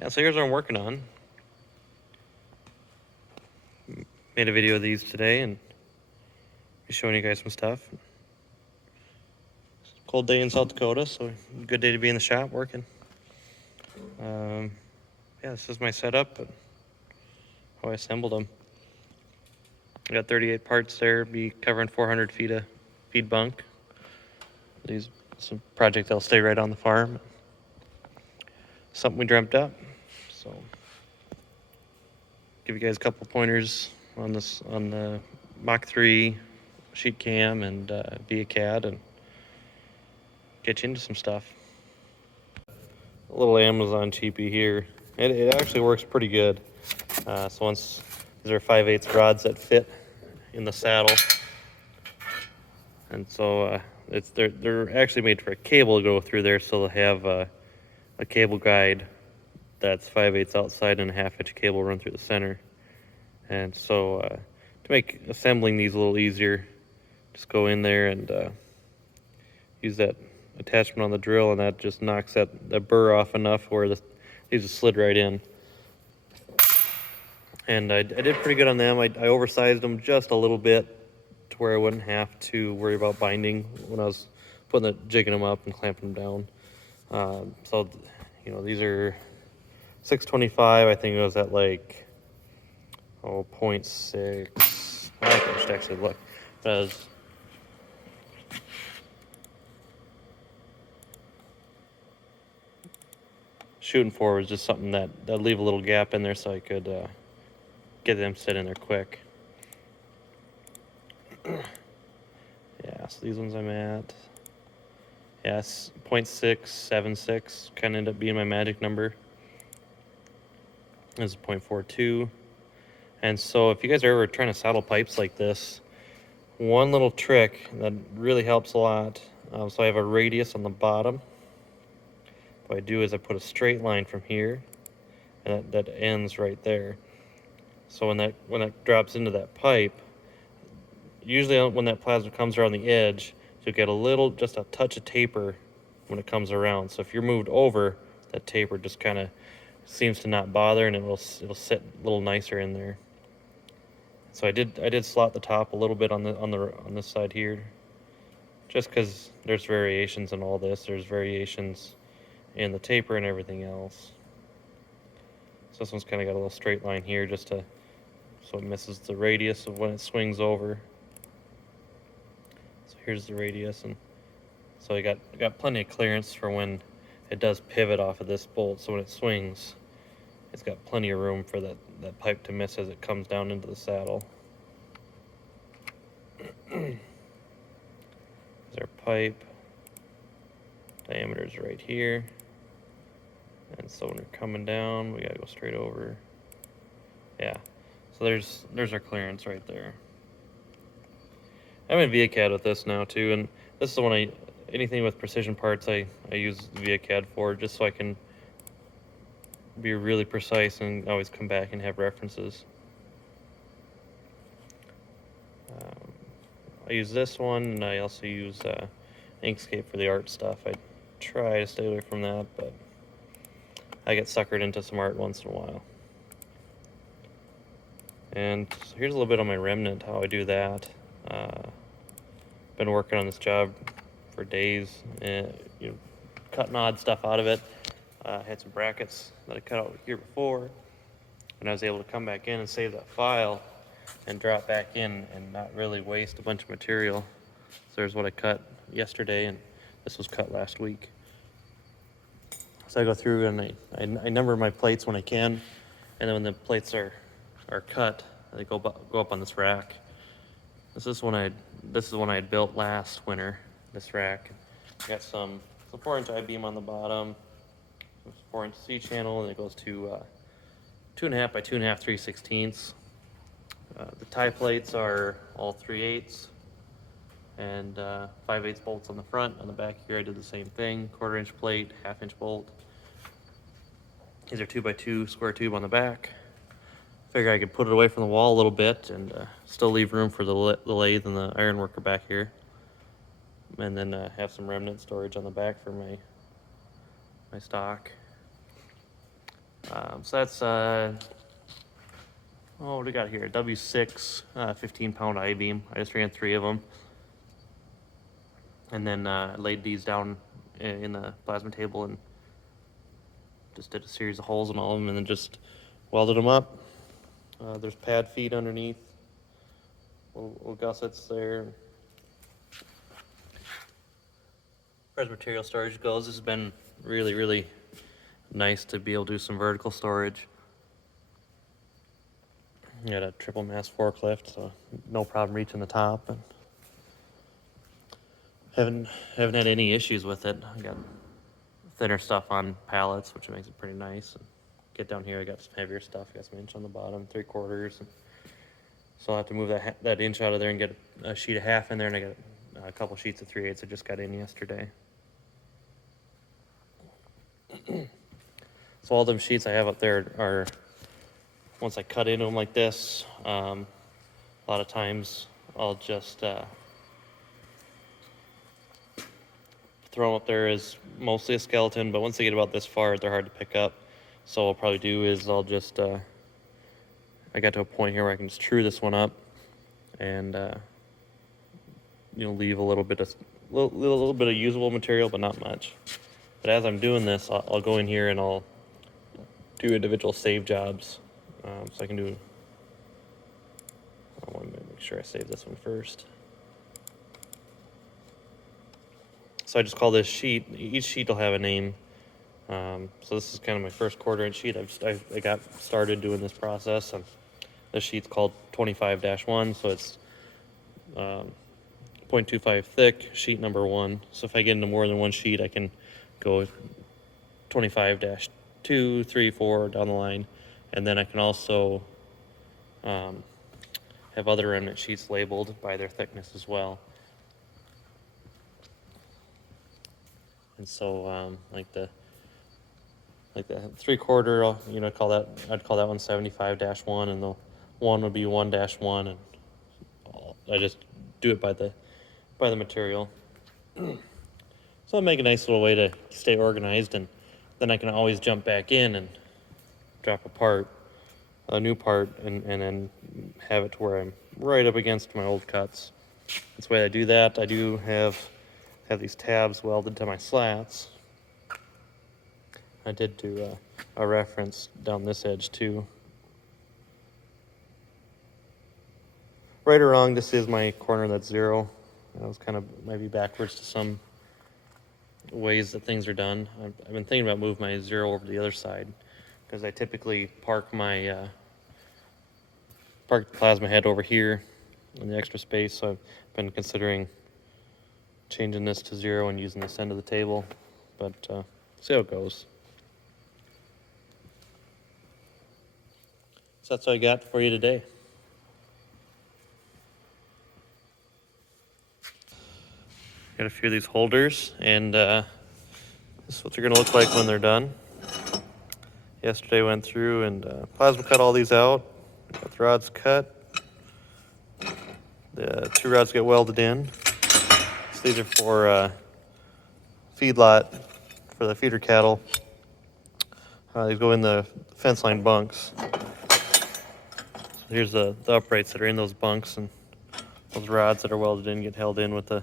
Yeah, so here's what I'm working on. Made a video of these today and showing you guys some stuff. Cold day in South Dakota, so good day to be in the shop working. Yeah, this is my setup and how I assembled them. I got 38 parts there, be covering 400 feet of feed bunk. These some project that'll stay right on the farm. Something we dreamt up. So give you guys a couple pointers on this on the Mach 3 sheet cam and via CAD and get you into some stuff. A little Amazon cheapie here. It actually works pretty good. So once these are 5/8 rods that fit in the saddle, and so they're actually made for a cable to go through there, so they'll have a cable guide that's 5/8 outside and a 1/2 inch cable run through the center. And so to make assembling these a little easier, just go in there and use that attachment on the drill, and that just knocks that burr off enough where these just slid right in. And I did pretty good on them. I oversized them just a little bit to where I wouldn't have to worry about binding when I was jigging them up and clamping them down. So, you know, these are 625. I think it was at like 0.6. I should actually look. But I was shooting for was just something that'd leave a little gap in there so I could get them set in there quick. Yeah, so these ones I'm at. Yes, 0.676 kind of ended up being my magic number. This is 0.42. And so if you guys are ever trying to saddle pipes like this, one little trick that really helps a lot. So I have a radius on the bottom. What I do is I put a straight line from here, and that ends right there. So when that drops into that pipe, usually when that plasma comes around the edge, you'll get just a touch of taper when it comes around. So if you're moved over, that taper just kind of seems to not bother, and it'll sit a little nicer in there. So I did slot the top a little bit on this side here, just because there's variations in all this. There's variations in the taper and everything else. So this one's kind of got a little straight line here so it misses the radius of when it swings over. So here's the radius, and so I got plenty of clearance for when it does pivot off of this bolt. So when it swings, it's got plenty of room for that pipe to miss as it comes down into the saddle. There's our pipe. Diameter's right here. And so when we're coming down, we gotta go straight over. Yeah. So there's our clearance right there. I'm in ViaCAD with this now too, and this is the one anything with precision parts I use ViaCAD for, just so I can be really precise and always come back and have references. I use this one, and I also use Inkscape for the art stuff. I try to stay away from that, but I get suckered into some art once in a while. And so here's a little bit on my remnant, how I do that. Been working on this job for days, and cutting odd stuff out of it. Had some brackets that I cut out here before, and I was able to come back in and save that file and drop back in and not really waste a bunch of material. So there's what I cut yesterday, and this was cut last week. So I go through and I number my plates when I can, and then when the plates are cut, they go up on this rack. This is one I had built last winter. This rack, got some 4-inch I-beam on the bottom, 4-inch C-channel, and it goes to 2.5 by 2.5 3/16. The tie plates are all 3/8, and 5/8 bolts on the front. On the back here, I did the same thing: 1/4-inch plate, 1/2-inch bolt. These are 2 by 2 square tube on the back. Figure I could put it away from the wall a little bit and still leave room for the lathe and the iron worker back here, and then have some remnant storage on the back for my stock. So that's, what do we got here? W6, 15-pound I-beam. I just ran 3 of them. And then laid these down in the plasma table and just did a series of holes in all of them and then just welded them up. There's pad feet underneath, little gussets there. As far as material storage goes, this has been really, really nice to be able to do some vertical storage. Got a triple mast forklift, so no problem reaching the top. And haven't had any issues with it. I got thinner stuff on pallets, which makes it pretty nice. And get down here, I got some heavier stuff. I got some inch on the bottom, 3/4. And so I'll have to move that inch out of there and get a sheet of half in there. And I got a couple sheets of 3/8 I just got in yesterday. So all them sheets I have up there are, once I cut into them like this, a lot of times I'll just throw them up there as mostly a skeleton, but once they get about this far, they're hard to pick up. So what I'll probably do is I'll just, I got to a point here where I can just true this one up and, leave a little bit of usable material, but not much. But as I'm doing this, I'll go in here and I'll do individual save jobs. So I can do, I want to make sure I save this one first. So I just call this sheet, each sheet will have a name. So this is kind of my first 1/4 inch sheet. I got started doing this process, and this sheet's called 25-1, so it's 0.25 thick, sheet number 1. So if I get into more than one sheet, I can go 25-2, 3, 4 down the line, and then I can also have other remnant sheets labeled by their thickness as well. And so like the 3/4, I'd call that one 75-1, and the 1 would be 1-1, and I just do it by the material. So it'll make a nice little way to stay organized, and then I can always jump back in and drop a new part, and then have it to where I'm right up against my old cuts. That's the way I do that. I do have these tabs welded to my slats. I did do a reference down this edge too. Right or wrong, this is my corner that's 0. I was kind of maybe backwards to some ways that things are done. I've been thinking about moving my 0 over to the other side, because I typically park the plasma head over here in the extra space. So I've been considering changing this to 0 and using this end of the table, but see how it goes. So that's what I got for you today. Got a few of these holders, and this is what they're going to look like when they're done. Yesterday went through and plasma cut all these out. Got the rods cut. The 2 rods get welded in. So these are for feedlot for the feeder cattle. These go in the fence line bunks. So here's the uprights that are in those bunks, and those rods that are welded in get held in with a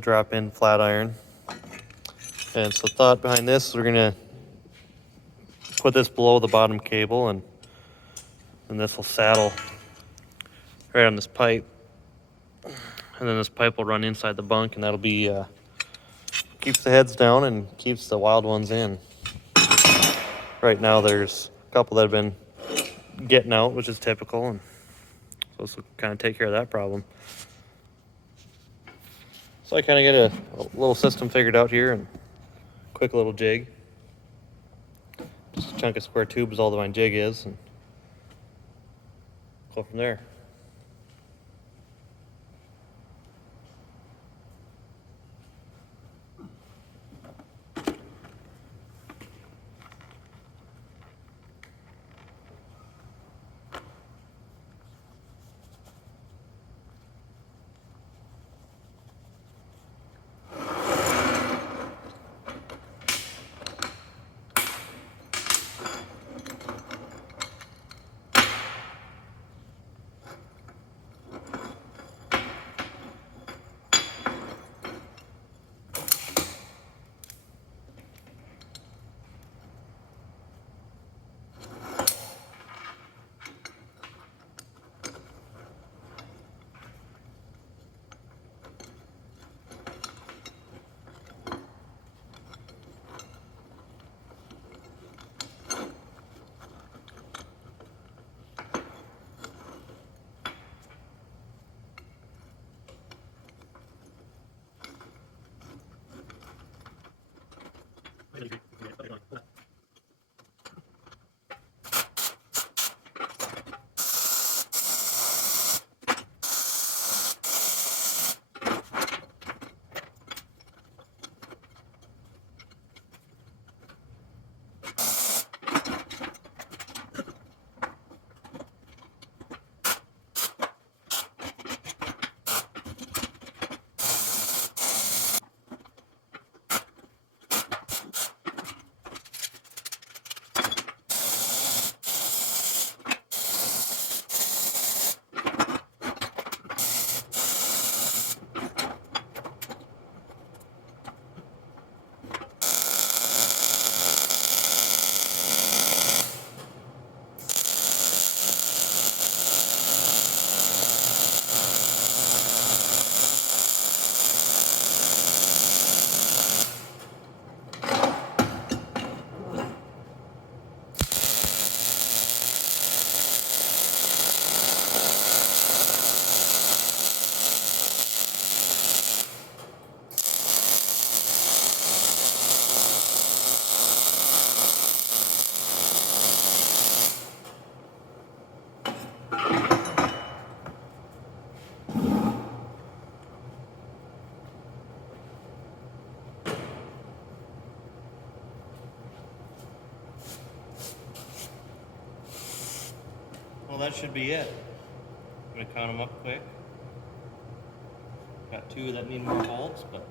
drop-in flat iron. And so the thought behind this is we're gonna put this below the bottom cable, and this will saddle right on this pipe, and then this pipe will run inside the bunk, and that'll be keeps the heads down and keeps the wild ones in. Right now there's a couple that have been getting out, which is typical, and so this will kind of take care of that problem. So I kind of get a little system figured out here, and quick little jig. Just a chunk of square tube is all that my jig is, and go from there. Well, that should be it. I'm gonna count them up quick. Got 2 that need more bolts, but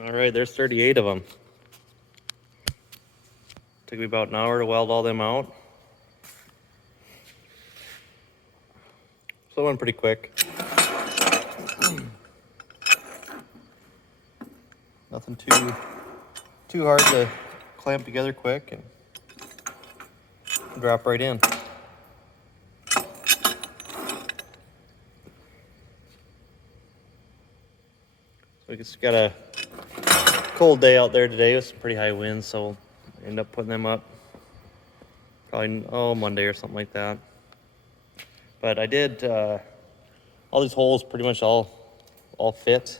all right, there's 38 of them. Took me about an hour to weld all them out. So it went pretty quick. Nothing too hard to clamp together quick and drop right in. So we just got a cold day out there today with some pretty high winds, so we'll end up putting them up probably Monday or something like that. But I did all these holes pretty much all fit.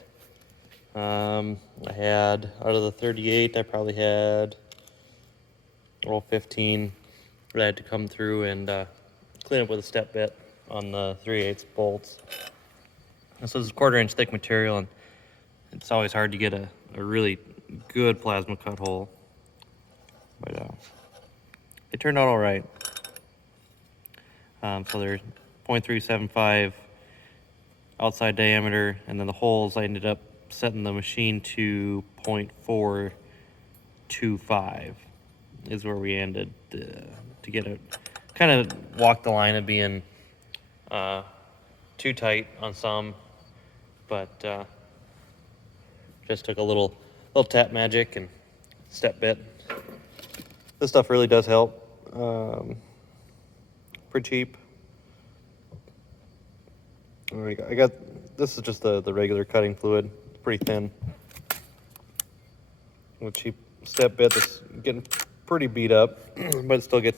I had, out of the 38, I probably had 15 that I had to come through and clean up with a step bit on the 3/8 bolts. And so this is 1/4 inch thick material, and it's always hard to get a really good plasma cut hole. But it turned out all right. So they're 0.375 outside diameter, and then the holes I ended up setting the machine to 0.425 is where we ended to get it. Kind of walked the line of being too tight on some, but just took a little tap magic and step bit. This stuff really does help. Pretty cheap. I got this is just the regular cutting fluid. It's pretty thin. A cheap step bit that's getting pretty beat up, but it still gets